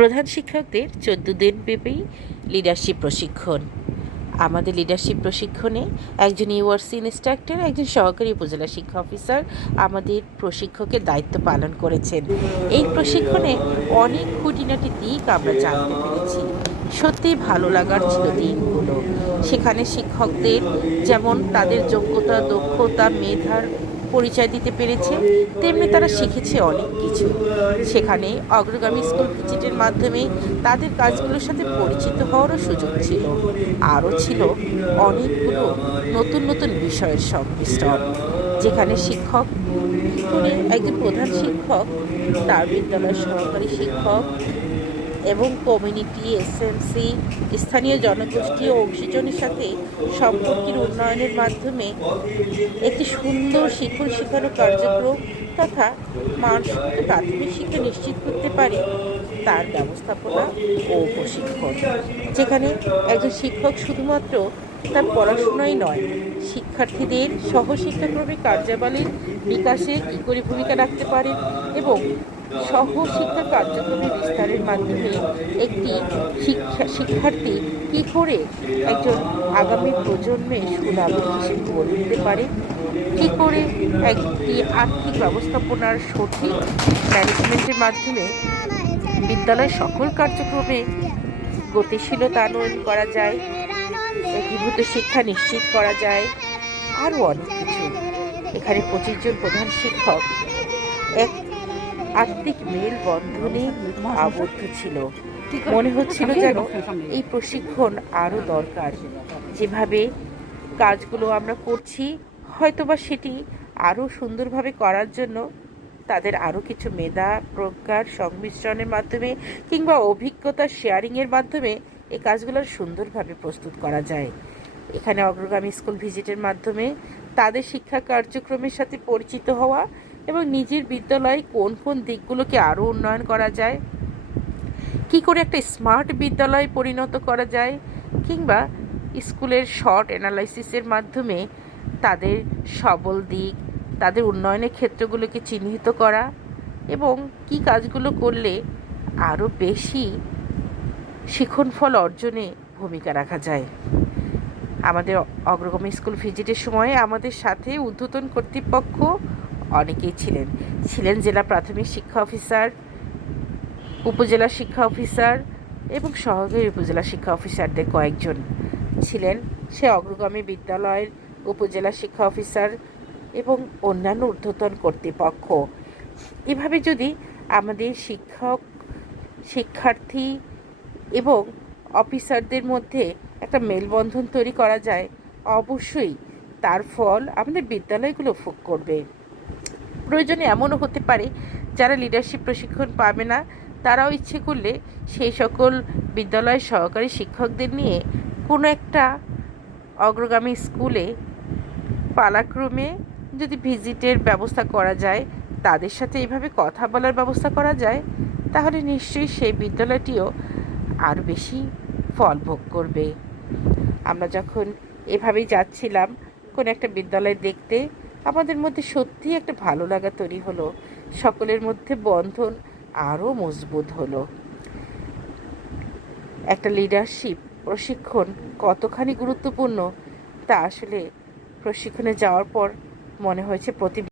প্রধান শিক্ষকদের 14 দিনব্যাপী লিডারশিপ প্রশিক্ষণ। আমাদের লিডারশিপ প্রশিক্ষণে একজন ইউআরসি ইন্সট্রাক্টর, একজন সহকারী উপজেলা শিক্ষা অফিসার আমাদের প্রশিক্ষকের দায়িত্ব পালন করেছেন। এই প্রশিক্ষণে অনেক খুঁটিনাটি দিক আমরা জানতে পেরেছি। সত্যিই ভালো লাগার ছিল দিনগুলো। সেখানে শিক্ষকদের যেমন তাদের যোগ্যতা, দক্ষতা, মেধার পরিচয় দিতে পেরেছে, তেমনি তারা শিখেছে অনেক কিছু। সেখানে অগ্রগামী স্কুল ভিজিটের মাধ্যমে তাদের কাজগুলোর সাথে পরিচিত হওয়ারও সুযোগ ছিল। আরও ছিল অনেকগুলো নতুন নতুন বিষয়ের সংমিশ্রণ, যেখানে শিক্ষক করে একজন প্রধান শিক্ষক তার বিদ্যালয়ের সহকারী শিক্ষক এবং কমিউনিটি, এসএমসি, স্থানীয় জনগোষ্ঠী ও অংশীজনের সাথে সম্পর্কের উন্নয়নের মাধ্যমে একটি সুন্দর শিক্ষানো কার্যক্রম তথা মানসম্মত প্রাথমিক শিক্ষা নিশ্চিত করতে পারে তার ব্যবস্থাপনা ও প্রশিক্ষণ। যেখানে একজন শিক্ষক শুধুমাত্র তার পড়াশোনাই নয়, শিক্ষার্থীদের সহশিক্ষাক্রমিক কার্যাবলীর বিকাশে কী করে ভূমিকা রাখতে পারে এবং সহশিক্ষা কার্যক্রমের বিস্তারের মাধ্যমে একটি শিক্ষার্থী কী করে একজন আগামী প্রজন্মে সুনাগরিক হিসেবে গড়ে তুলতে পারে, কী করে একটি আর্থিক ব্যবস্থাপনার সঠিক ম্যানেজমেন্টের মাধ্যমে বিদ্যালয়ের সকল কার্যক্রমে গতিশীলতা আনয়ন করা যায়, একীভূত শিক্ষা নিশ্চিত করা যায়, আরও অনেক কিছু। এখানে 25 জন প্রধান শিক্ষক এক আত্মিক মেল বন্ধনে আবদ্ধ ছিল। মনে হচ্ছিল যেন এই প্রশিক্ষণ আরও দরকার। যেভাবে কাজগুলো আমরা করছি, হয়তোবা সেটি আরও সুন্দরভাবে করার জন্য তাদের আরও কিছু মেধা প্রজ্ঞার সংমিশ্রণের মাধ্যমে কিংবা অভিজ্ঞতা শেয়ারিংয়ের মাধ্যমে এই কাজগুলো সুন্দরভাবে প্রস্তুত করা যায়। এখানে অগ্রগামী স্কুল ভিজিটের মাধ্যমে তাদের শিক্ষা কার্যক্রমের সাথে পরিচিত হওয়া এবং নিজের বিদ্যালয়ে কোন কোন দিকগুলোকে আরও উন্নয়ন করা যায়, কী করে একটা স্মার্ট বিদ্যালয়ে পরিণত করা যায়, কিংবা স্কুলের শর্ট অ্যানালাইসিসের মাধ্যমে তাদের সবল দিক, তাদের উন্নয়নের ক্ষেত্রগুলোকে চিহ্নিত করা এবং কী কাজগুলো করলে আরও বেশি শিক্ষণফল অর্জনে ভূমিকা রাখা যায়। আমাদের অগ্রগামী স্কুল ভিজিটের সময় আমাদের সাথে ঊর্ধ্বতন কর্তৃপক্ষ অনেকেই ছিলেন জেলা প্রাথমিক শিক্ষা অফিসার, উপজেলা শিক্ষা অফিসার এবং সহকারী উপজেলা শিক্ষা অফিসারদের কয়েকজন ছিলেন সে অগ্রগামী বিদ্যালয়ের উপজেলা শিক্ষা অফিসার এবং অন্যান্য ঊর্ধ্বতন কর্তৃপক্ষ। এভাবে যদি আমাদের শিক্ষক, শিক্ষার্থী এবং অফিসারদের মধ্যে একটা মেলবন্ধন তৈরি করা যায়, অবশ্যই তার ফল আমাদের বিদ্যালয়গুলো ভোগ করবে। প্রয়োজনে এমনও হতে পারে যারা লিডারশিপ প্রশিক্ষণ পাবে না, তারাও ইচ্ছে করলে সেই সকল বিদ্যালয়ের সহকারী শিক্ষকদের নিয়ে কোনো একটা অগ্রগামী স্কুলে পালাক্রমে যদি ভিজিটের ব্যবস্থা করা যায়, তাদের সাথে এইভাবে কথা বলার ব্যবস্থা করা যায়, তাহলে নিশ্চয়ই সেই বিদ্যালয়টিও আরও বেশি ফল ভোগ করবে। আমরা যখন এভাবেই যাচ্ছিলাম কোনো একটা বিদ্যালয় দেখতে, আমাদের মধ্যে সত্যিই একটা ভালো লাগা তৈরি হলো, সকলের মধ্যে বন্ধন আরও মজবুত হলো। একটা লিডারশিপ প্রশিক্ষণ কতখানি গুরুত্বপূর্ণ তা আসলে প্রশিক্ষণে যাওয়ার পর মনে হয়েছে